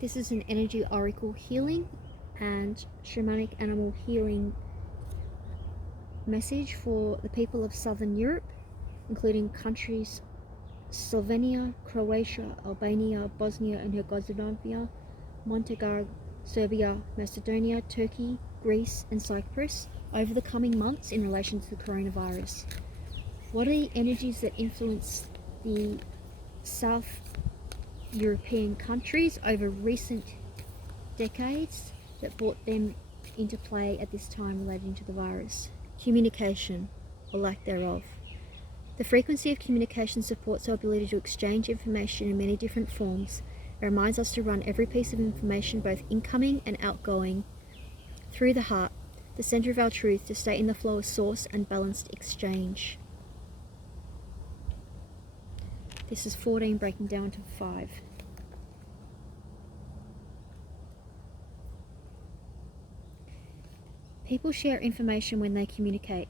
This is an energy oracle healing and shamanic animal healing message for the people of Southern Europe, including countries Slovenia, Croatia, Albania, Bosnia and Herzegovina, Montenegro, Serbia, Macedonia, Turkey, Greece and Cyprus over the coming months in relation to the coronavirus. What are the energies that influence the South European countries over recent decades that brought them into play at this time relating to the virus? Communication, or lack thereof. The frequency of communication supports our ability to exchange information in many different forms. It reminds us to run every piece of information, both incoming and outgoing, through the heart, the center of our truth, to stay in the flow of source and balanced exchange. This is 14 breaking down to 5. People share information when they communicate.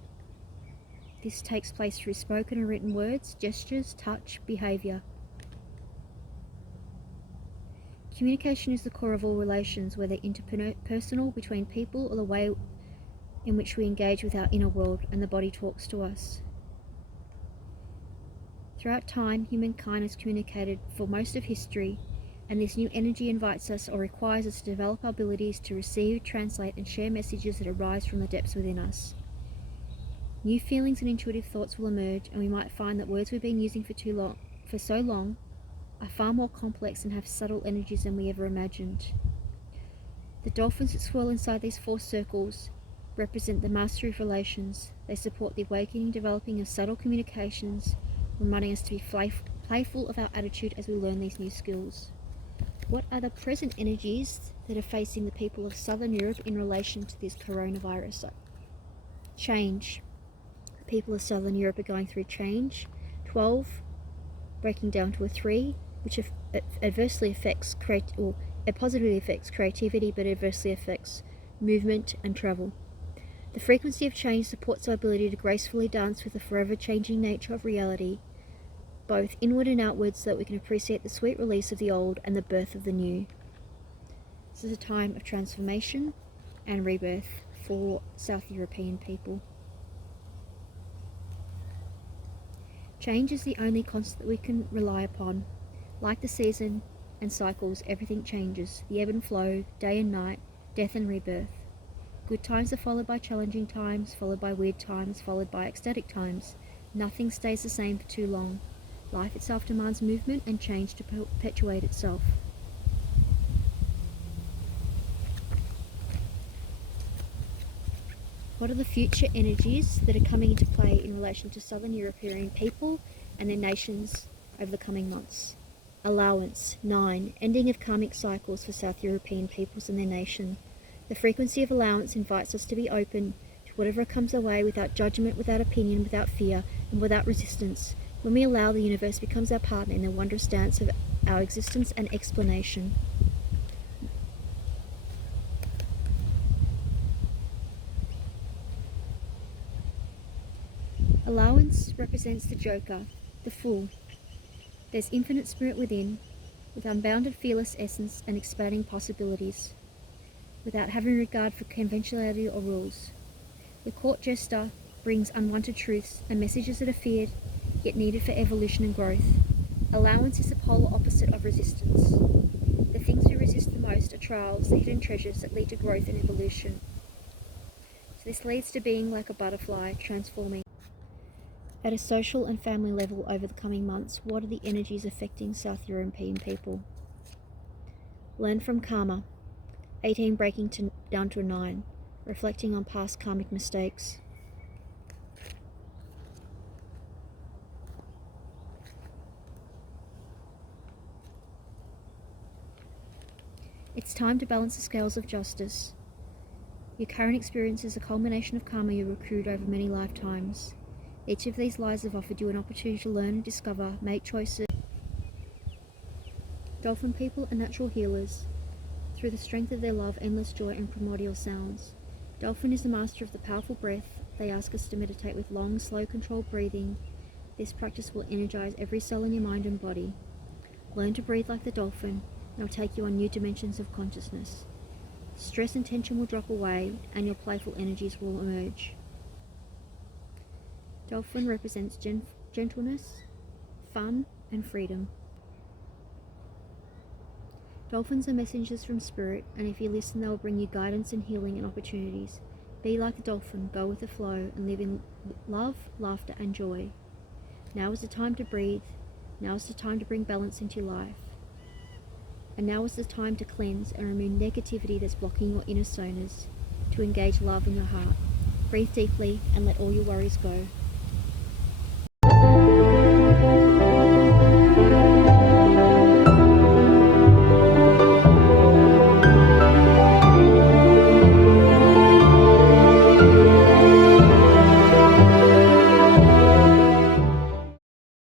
This takes place through spoken and written words, gestures, touch, behavior. Communication is the core of all relations, whether interpersonal, between people, or the way in which we engage with our inner world and the body talks to us. Throughout time, humankind has communicated for most of history, and this new energy invites us or requires us to develop our abilities to receive, translate, and share messages that arise from the depths within us. New feelings and intuitive thoughts will emerge, and we might find that words we've been using for so long are far more complex and have subtle energies than we ever imagined. The dolphins that swirl inside these 4 circles represent the mastery of relations. They support the awakening, developing of subtle communications, reminding us to be playful of our attitude as we learn these new skills. What are the present energies that are facing the people of Southern Europe in relation to this coronavirus? Change. The people of Southern Europe are going through change. 12, breaking down to a 3, which adversely affects it positively affects creativity, but adversely affects movement and travel. The frequency of change supports our ability to gracefully dance with the forever changing nature of reality, both inward and outward, so that we can appreciate the sweet release of the old and the birth of the new. This is a time of transformation and rebirth for South European people. Change is the only constant that we can rely upon. Like the season and cycles, everything changes. The ebb and flow, day and night, death and rebirth. Good times are followed by challenging times, followed by weird times, followed by ecstatic times. Nothing stays the same for too long. Life itself demands movement and change to perpetuate itself. What are the future energies that are coming into play in relation to Southern European people and their nations over the coming months? Allowance. 9. Ending of karmic cycles for South European peoples and their nation. The frequency of allowance invites us to be open to whatever comes our way, without judgment, without opinion, without fear, and without resistance. When we allow, the universe becomes our partner in the wondrous dance of our existence and explanation. Allowance represents the Joker, the Fool. There's infinite spirit within, with unbounded fearless essence and expanding possibilities, without having regard for conventionality or rules. The court jester brings unwanted truths and messages that are feared, yet needed for evolution and growth. Allowance is the polar opposite of resistance. The things we resist the most are trials, the hidden treasures that lead to growth and evolution. So this leads to being like a butterfly, transforming. At a social and family level over the coming months, what are the energies affecting South European people? Learn from karma. 18 breaking down to a 9, reflecting on past karmic mistakes. It's time to balance the scales of justice. Your current experience is a culmination of karma you accrued over many lifetimes. Each of these lives have offered you an opportunity to learn and discover, make choices. Dolphin people are natural healers. Through the strength of their love, endless joy, and primordial sounds. Dolphin is the master of the powerful breath. They ask us to meditate with long, slow, controlled breathing. This practice will energize every cell in your mind and body. Learn to breathe like the dolphin. They'll take you on new dimensions of consciousness. Stress and tension will drop away, and your playful energies will emerge. Dolphin represents gentleness, fun, and freedom. Dolphins are messengers from spirit, and if you listen, they will bring you guidance and healing and opportunities. Be like a dolphin, go with the flow, and live in love, laughter, and joy. Now is the time to breathe. Now is the time to bring balance into your life. And now is the time to cleanse and remove negativity that's blocking your inner sonas, to engage love in your heart. Breathe deeply and let all your worries go.